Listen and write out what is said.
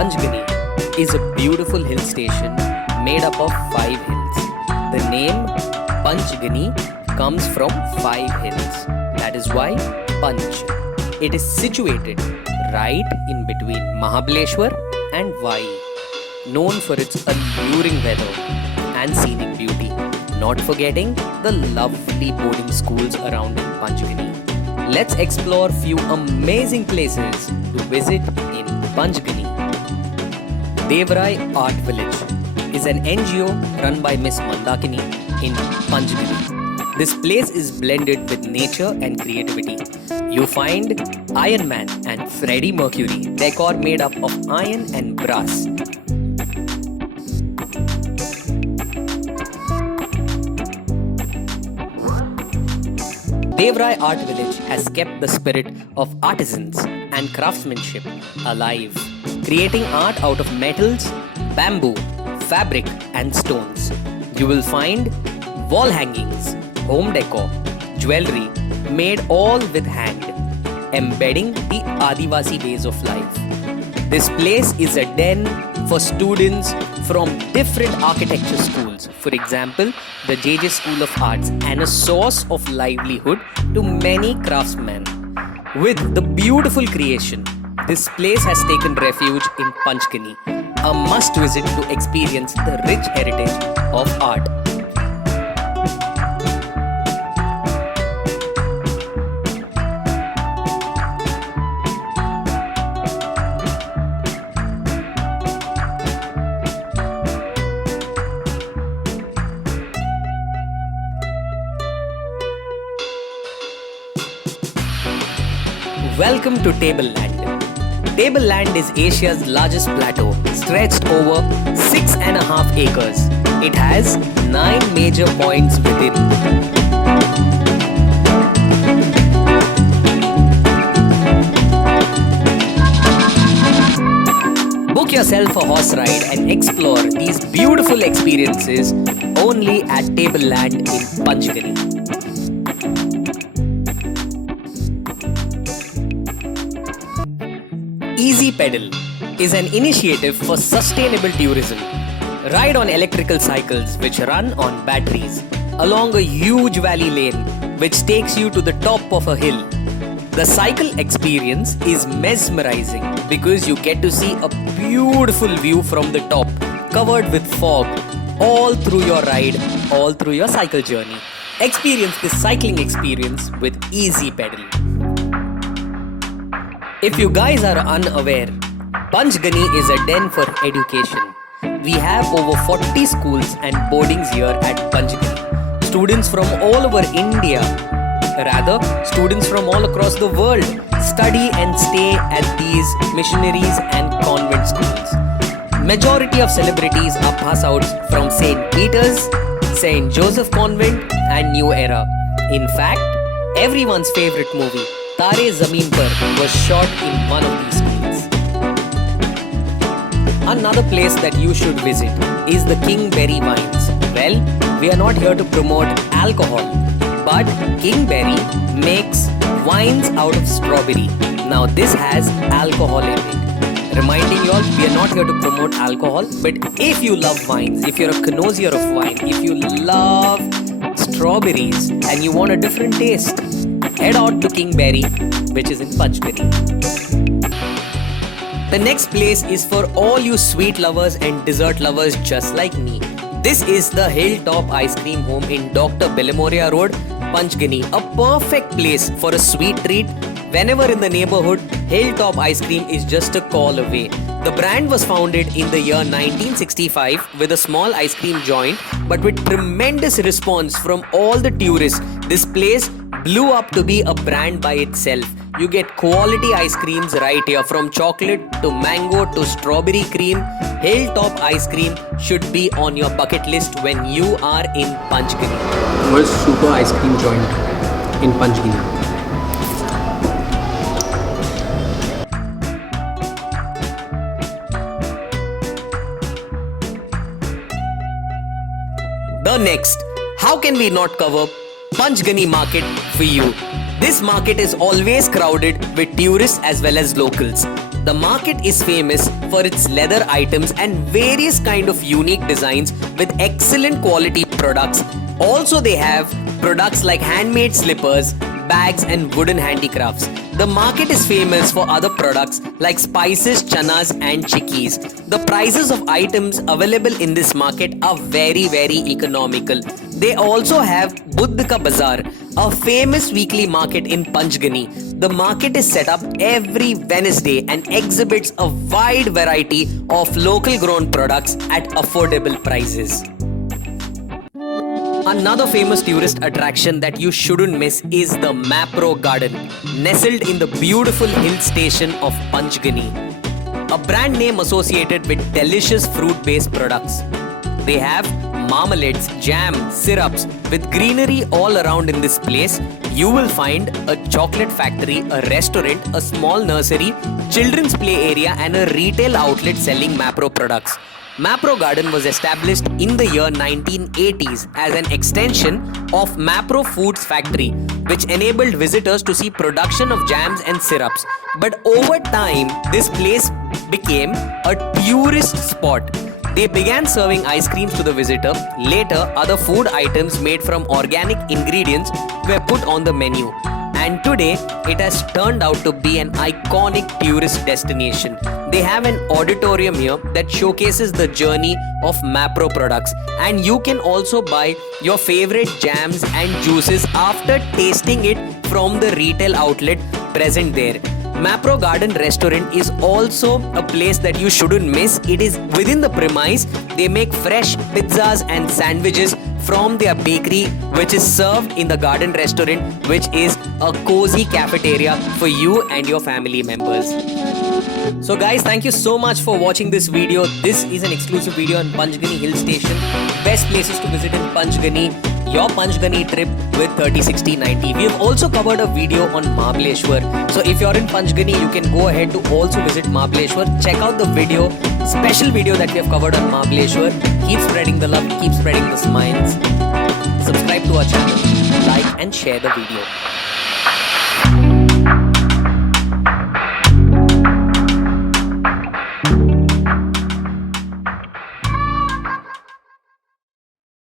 Panchgani is a beautiful hill station made up of 5 hills. The name Panchgani comes from 5 hills. That is why Panch. It is situated right in between Mahabaleshwar and Vai, known for its alluring weather and scenic beauty, not forgetting the lovely boarding schools around in Panchgani. Let's explore few amazing places to visit in Panchgani. Devrai Art Village is an NGO run by Miss Mandakini in Panchgani. This place is blended with nature and creativity. You find Iron Man and Freddie Mercury decor made up of iron and brass. Devrai Art Village has kept the spirit of artisans and craftsmanship alive, creating art out of metals, bamboo, fabric and stones. You will find wall hangings, home decor, jewelry made all with hand, embedding the Adivasi ways of life. This place is a den for students from different architecture schools. For example, the JJ School of Arts, and a source of livelihood to many craftsmen. With the beautiful creation, this place has taken refuge in Panchgani, a must visit to experience the rich heritage of art. Welcome to Tableland. Tableland is Asia's largest plateau, stretched over 6.5 acres. It has 9 major points within. Book yourself a horse ride and explore these beautiful experiences only at Tableland in Panchgani. Easy Pedal is an initiative for sustainable tourism. Ride on electrical cycles which run on batteries along a huge valley lane which takes you to the top of a hill. The cycle experience is mesmerizing because you get to see a beautiful view from the top, covered with fog, all through your ride, all through your cycle journey. Experience this cycling experience with Easy Pedal. If you guys are unaware, Panchgani is a den for education. We have over 40 schools and boardings here at Panchgani. Students from all over India, rather students from all across the world, study and stay at these missionaries and convent schools. Majority of celebrities are pass outs from St. Peter's, St. Joseph Convent and New Era. In fact, everyone's favorite movie, Tare Zameen Par, was shot in one of these schools. Another place that you should visit is the Kingberry Wines. Well, we are not here to promote alcohol, but Kingberry makes wines out of strawberry. Now this has alcohol in it. Reminding you all, we are not here to promote alcohol, but if you love wines, if you're a connoisseur of wine, if you love strawberries and you want a different taste, head out to Kingberry, which is in Panchgani. The next place is for all you sweet lovers and dessert lovers just like me. This is the Hilltop Ice Cream Home in Dr. Belemoria Road, Panchgani. A perfect place for a sweet treat Whenever in the neighborhood, Hilltop Ice Cream is just a call away. The brand was founded in the year 1965 with a small ice cream joint, but with tremendous response from all the tourists, this place blew up to be a brand by itself. You get quality ice creams right here, from chocolate to mango to strawberry cream. Hilltop Ice Cream should be on your bucket list when you are in Panchgani. Most super ice cream joint in Panchgani. The next, how can we not cover Panchgani market for you? This market is always crowded with tourists as well as locals. The market is famous for its leather items and various kind of unique designs with excellent quality products. Also, they have products like handmade slippers, bags and wooden handicrafts. The market is famous for other products like spices, chanas and chikkis. The prices of items available in this market are very economical. They also have Buddh Ka Bazaar, a famous weekly market in Panchgani. The market is set up every Wednesday and exhibits a wide variety of local grown products at affordable prices. Another famous tourist attraction that you shouldn't miss is the Mapro Garden, nestled in the beautiful hill station of Panchgani. A brand name associated with delicious fruit-based products. They have marmalades, jam, syrups. With greenery all around in this place, you will find a chocolate factory, a restaurant, a small nursery, children's play area and a retail outlet selling Mapro products. Mapro Garden was established in the year 1980s as an extension of Mapro Foods factory, which enabled visitors to see production of jams and syrups. But over time, this place became a tourist spot. They began serving ice creams to the visitor. Later, other food items made from organic ingredients were put on the menu. And today, it has turned out to be an iconic tourist destination. They have an auditorium here that showcases the journey of Mapro products. And you can also buy your favorite jams and juices after tasting it from the retail outlet present there. Mapro Garden Restaurant is also a place that you shouldn't miss. It is within the premise. They make fresh pizzas and sandwiches from their bakery, which is served in the garden restaurant, which is a cozy cafeteria for you and your family members. So guys, thank you so much for watching this video. This is an exclusive video on Panchgani Hill Station. Best places to visit in Panchgani. Your Panchgani trip with 30, 60, 90. We have also covered a video on Mahabaleshwar. So if you're in Panchgani, you can go ahead to also visit Mahabaleshwar. Check out the video, special video that we have covered on Mahabaleshwar. Keep spreading the love, keep spreading the smiles. Subscribe to our channel, like and share the video.